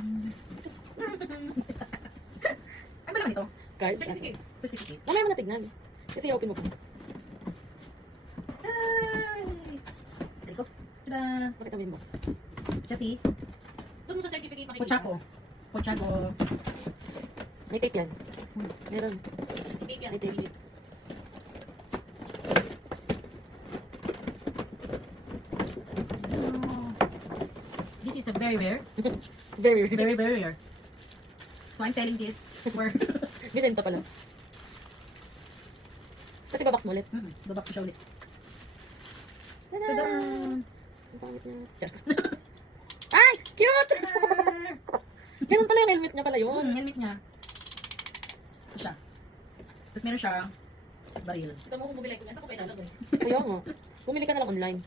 Ano ba naman ito? Card? Certificate. Mamaya mo na tignan. Kasi open mo pa. Ay! Dali ko. Tada! Bakit mo? Chati. Doon sa certificate makikita. Pochaco. Pochaco. May tape yan. Meron. Tape yan. May tape. This is a very rare. Very, Very, very rare. So I'm telling this for... Binenta pala. Kasi babaks mo ulit. Babak ko siya ulit. Tada! Tada! Ang pangit niya. Ay! Cute! Ganun pala yung helmet niya pala yun. Helmet niya. Ito siya. Tapos meron siya baril. Ito mo kung bumili ko. Ito ko pa ilalagay. Kaya nga. Bumili ka na lang online.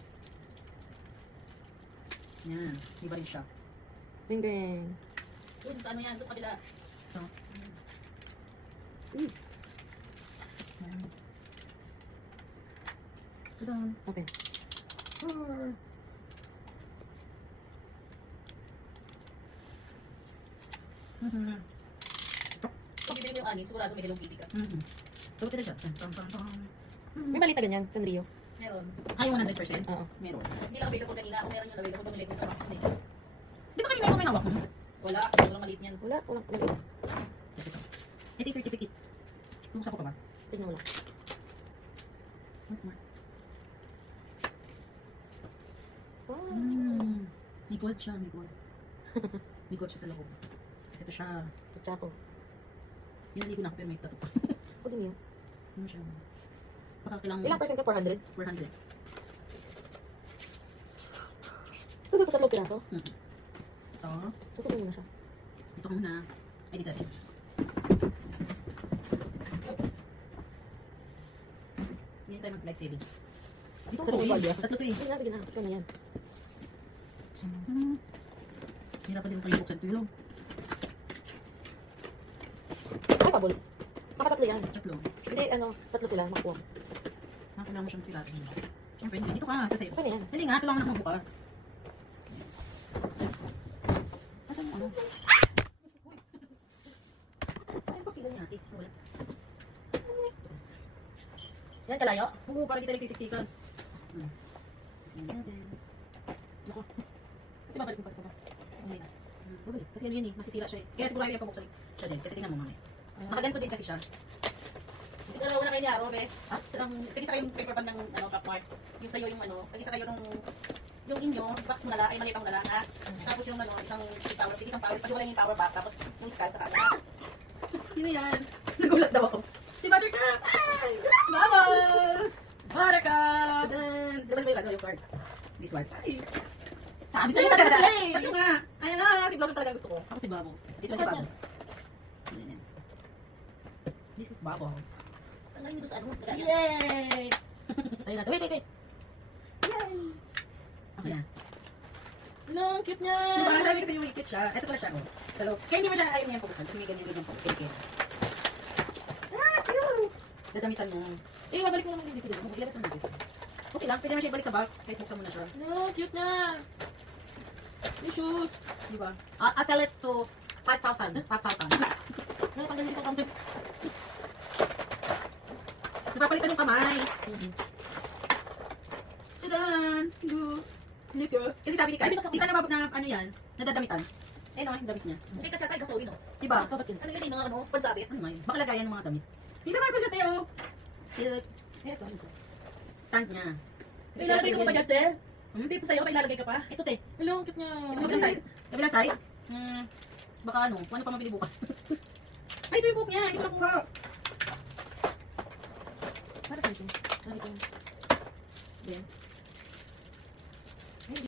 Yan. May baril siya. Bing bing. Doon sa ano yan. Doon sa kabila. So. Mm. Yan. Tada! Okay. Kung bibili mo yung anin, sigurado may Hello Kitty ka. So, ito na siya. May malita ganyan, Sanrio. Meron. Ay, 100%? Oo. Meron. Hindi lang available kanina. Kung meron yung available, bumili ko sa box na Di ba kanina yung may hawak mo? Wala. Sobrang maliit niyan. Wala, wala. Lagay. Ito yung certificate. Kumusta ko pa ba? Tignan mo lang. Oh. May gold siya, may gold. May gold siya sa loob. Ito siya. Tsako. Pinaligo na ako pero may tattoo pa. O din yun. Ano siya? Baka kailangan Ilang percent ka? 400? 400. Ito ba tatlong piraso? Ito. Susunod mo na siya. Ito muna. Ay, dito. Hindi tayo mag-live saving. Dito Tatlo ko ba yan? Tatlo to eh. Sige na, sige na. Ito na yan. Hirapan din mo kayo buksan ito yun. Ay, pabols. Makatatlo yan. Tatlo. Hindi, ano, tatlo sila. Makuha. Kailangan mo siyang silatin. Siyempre, dito ka. Kasi, Ito na yan. hindi nga, kailangan na bukas. Asan mo ano? Saan pa pila niya ate? Wala. Yan kalayo. Oo, parang kita nagsisiksikan. Naku. Kasi babalik mo pa sa ba? Okay na. Babalik. Kasi ano yun eh, masisira siya eh. Kaya siguro ayaw pabuksan siya din. Kasi tingnan mo mamaya. Nakaganto din kasi siya. Ito na una kayo ni Aro, be. Tagisa kayong paper bag ng ano, Black Mark. Yung sa'yo yung ano, tagisa kayo nung yung inyo, box mo nala, ay maliit ang nala, ha? Tapos yung ano, isang power, pag-iwalay yung power back, tapos yung skull sa kanila. Sino yan? Nagulat daw ako. Si Buttercup! Ay! Bubbles! Buttercup! Di ba may yung card? This one. Ay! Sabi tayo sa play! Ito nga! Ayan na! Si Bubbles talaga gusto ko. Ako si Bubbles. This one si Bubbles. Ayan. This is Bubbles. Ang galing nito sa ano, nagaya. Yay! Ayun na. Wait. Yay! Okay na. Hello, cute niya! Diba? Sabi kasi yung cute siya. Ito pala siya. Oh. Hello. Kaya hindi mo siya ayaw niya yung pagkakan. Kasi may ganyan po. Okay. Cute! Dadamitan mo. Eh, mabalik mo naman yung dito. Ilabas mo dito. Okay lang. Pwede naman siya ibalik sa box. Kahit buksan mo na siya. No, cute na! Yung shoes! Diba? I'll tell it to 5,000. 5,000. Natanggal dito kang Napapalitan yung kamay. Tadaan! Look. Kasi sabi ni Kai, di ka nababot na ano yan, nadadamitan. Eh no, yung damit niya. Hindi kasi tayo gawin, no? Diba? Ikaw ba't yun? Ano yun yung mga ano, pansabit? Ano nga yun? Baka lagayan ng mga damit. Hindi naman ko siya, Teo. Ito. Stand niya. Ilalagay ko pa dyan, te? Dito sa'yo, may ilalagay ka pa? Ito, te. Hello, cute niya! Kabilang side. Kabilang side. Baka ano pa mabili bukas. Ay, ito yung book niya. Ito na kuha. Para sa'yo. Yan.